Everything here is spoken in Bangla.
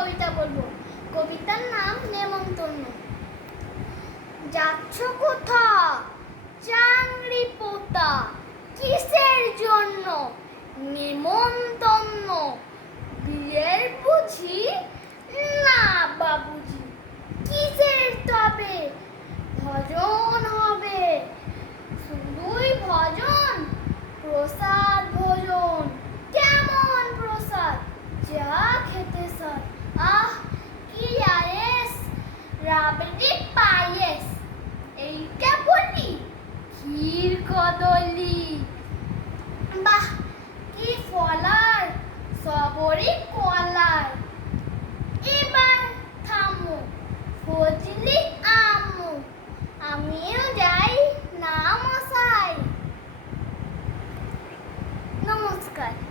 কবিতা বলবো। কবিতার নাম নেমন্তন্ন। যাচ্ছ কোথা চাংড়ি পোতা, কিসের জন্য নেমন্তন্ন? বিয়ের বুঝি? না বাবুজি। কিসের তবে ভজন হবে? শুধুই ভজন? প্রসাদ ভোজন। কেমন প্রসাদ? যা খেতে স্যার। আহ কি আয়েস, রাবড়ি পায়েস। এইটা বলি ক্ষীর কদলি। বাহ কি ফলার, সবরই কলার। এবার থামো ফজলি আম্মু, আমিও যাই